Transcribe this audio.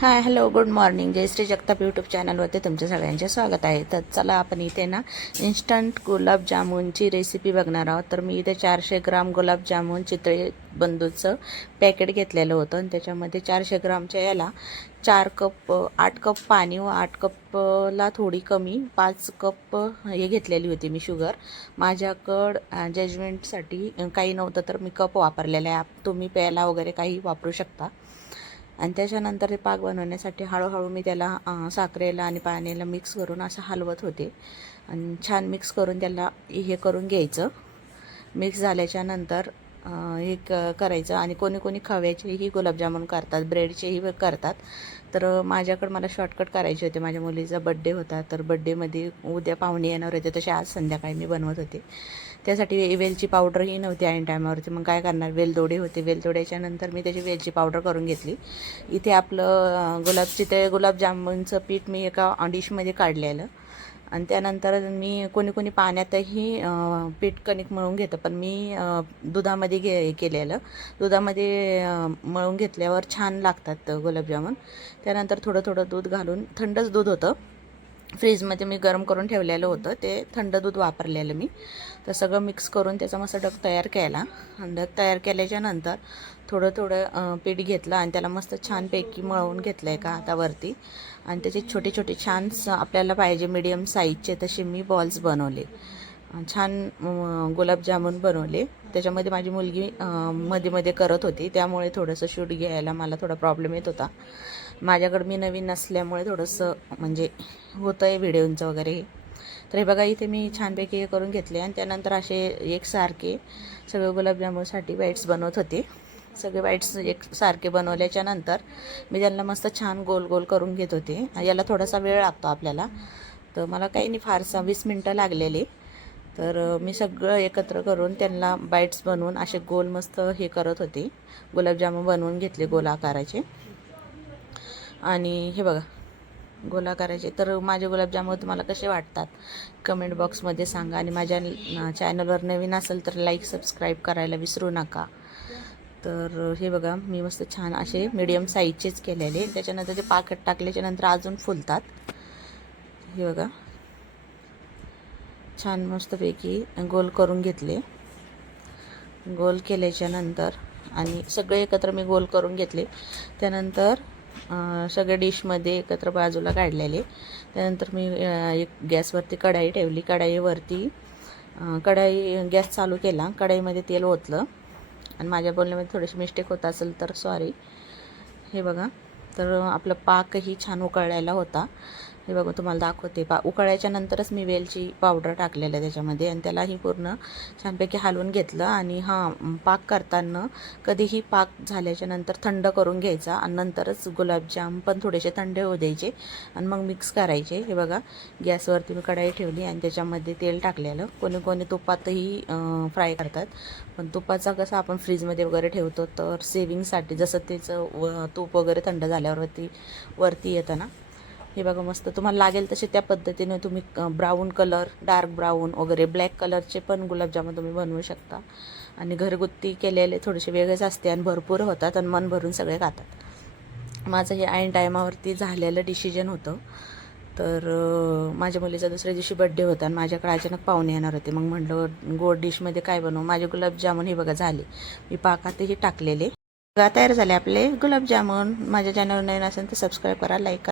Hi hello good morning. Jayashree Jagtap YouTube चॅनलवरती तुमच्या सगळ्यांचे स्वागत आहे. तर चला आपण इथे ना इन्स्टंट गुलाबजामुनची रेसिपी बघणार आहोत. तर मी इथे चारशे ग्राम गुलाबजामुन चितळे बंधूचं पॅकेट घेतलेलं होतं. आणि त्याच्यामध्ये चारशे ग्रामच्या याला चार कप आठ कप पाणी व आठ कपला थोडी कमी पाच कप हे घेतलेली होती मी शुगर. माझ्याकडं जजमेंटसाठी काही नव्हतं तर मी कप वापरलेला आहे. तुम्ही प्यायला वगैरे काही वापरू शकता. आणि त्याच्यानंतर ते पाक बनवण्यासाठी हळूहळू मी त्याला साखरेला आणि पाण्याला मिक्स करून असं हलवत होते. आणि छान मिक्स करून त्याला हे करून घ्यायचं. मिक्स झाल्याच्यानंतर हे क करायचं. आणि कोणी कोणी खव्याचेही गुलाबजामुन करतात ब्रेडचेही करतात. तर माझ्याकडं मला शॉर्टकट करायचे होते. माझ्या मुलीचा बड्डे होता. तर बड्डेमध्ये उद्या पाहुणे येणार होते. तसे आज संध्याकाळी मी बनवत होते. त्यासाठी वेलची पावडरही नव्हती ऐन टायमावरती मग काय करणार? वेलदोडे होते. वेलदोड्याच्या नंतर मी त्याची वेलची पावडर करून घेतली. इथे आपलं गुलाबची ते गुलाबजामुनचं पीठ मी एका डिशमध्ये काढलेलं. आणि त्यानंतर मी कोणी कोणी पाण्यातही पीठ कणिक मळून घेतं. पण मी दुधामध्ये घे केलेलं. दुधामध्ये मळून घेतल्यावर छान लागतात गुलाबजामुन त्यानंतर थोडं थोडं दूध घालून थंडच दूध होतं. फ्रीजमध्ये मी गरम करून ठेवलेलं होतं. ते थंड दूध वापरलेलं मी. तर सगळं मिक्स करून त्याचा मस्त डग तयार केला. आणि डग तयार केल्याच्यानंतर थोडं थोडं पीठ घेतलं आणि त्याला मस्त छानपैकी मळवून घेतलं आहे का हातावरती आणि त्याचे छोटे छोटे छान स- आपल्याला पाहिजे मीडियम साईजचे तसे मी बॉल्स बनवले. छान गुलाबजामून गुलाबजामुन बनवले. त्याच्यामध्ये माझी मुलगी मध्ये मध्ये करत होती. त्यामुळे थोडंसं शूट घ्यायला मला थोडा प्रॉब्लेम येत होता. माझ्याकडं मी नवीन नसल्यामुळे थोडंसं म्हणजे होतं आहे व्हिडिओंचं वगैरे. तर हे बघा इथे मी छानपैकी हे करून घेतले आणि त्यानंतर असे एकसारखे सगळे गुलाबजामुनसाठी बाईट्स बनवत होते. सगळे बाईट्स एक सारखे बनवल्याच्या नंतर मी त्यांना मस्त छान गोल गोल करून घेत होते. याला थोडासा वेळ लागतो आपल्याला. तर मला काही नाही फारसा वीस मिनटं लागलेली. तर मी सगळं एकत्र करून त्यांना बाईट्स बनवून असे गोल मस्त हे करत होते. गुलाबजामुन बनवून घेतले गोल आकाराचे आणि हे बघा गोला करायचे तर माझे गुलाबजामुन तुम्हाला कसे वाटतात? कमेंट बॉक्समध्ये सांगा आणि माझ्या चॅनलवर नवीन असेल तर लाईक सबस्क्राईब करायला विसरू नका. तर हे बघा मी मस्त छान असे मीडियम साईजचेच केलेले. त्याच्यानंतर ते पाकट टाकल्याच्यानंतर अजून फुलतात. हे बघा. छान मस्तपैकी गोल करून घेतले. गोल केल्याच्यानंतर आणि सगळे एकत्र मी गोल करून घेतले. त्यानंतर सगळे डिशमध्ये एकत्र बाजूला काढलेले. त्यानंतर मी एक गॅसवरती कढाई ठेवली. कढाईवरती कढाई गॅस चालू केला. कढाईमध्ये तेल ओतलं. आणि माझ्या बोलण्यामध्ये थोडीशी मिस्टेक होत असेल तर सॉरी हे बघा. तर आपलं पाकही छान उकळायला होता. हे बघा तुम्हाला दाखवते. पा उकळायच्या नंतरच मी वेलची पावडर टाकलेलं आहे त्याच्यामध्ये आणि त्यालाही पूर्ण छानपैकी हलवून घेतलं आणि हां पाक करताना कधीही पाक झाल्याच्यानंतर थंड करून घ्यायचा आणि नंतरच गुलाबजाम पण थोडेसे थंड होऊ द्यायचे आणि मग मिक्स करायचे. हे बघा गॅसवरती मी कढाई ठेवली आणि त्याच्यामध्ये तेल टाकलेलं. कोणी कोणी तुपातही फ्राय करतात. पण तुपाचा कसं आपण फ्रीजमध्ये वगैरे ठेवतो तर सेविंगसाठी जसं त्याचं व तूप वगैरे थंड झाल्यावरती वरती येतं ना हे बघा मस्त. तुम्हाला लागेल तसे त्या पद्धतीने तुम्ही ब्राऊन कलर डार्क ब्राऊन वगैरे ब्लॅक कलरचे पण गुलाबजामुन तुम्ही बनवू शकता. आणि घरगुती केलेले थोडेसे वेगळेच असते आणि भरपूर होतात आणि मन भरून सगळे खातात. माझं हे ऐन टायमावरती झालेलं डिसिजन होतं. तर माझ्या मुलीचा दुसऱ्या दिवशी बड्डे होता आणि माझ्याकडे अचानक पाहुणे येणार होते. मग म्हटलं गोड डिशमध्ये काय बनवू? माझे गुलाबजामुन हे बघा झाले. मी पाकातही टाकलेले. बघा, तयार झाले आपले गुलाबजामुन. माझ्या चॅनल नवीन असेल तर सबस्क्राईब करा लाईक करा.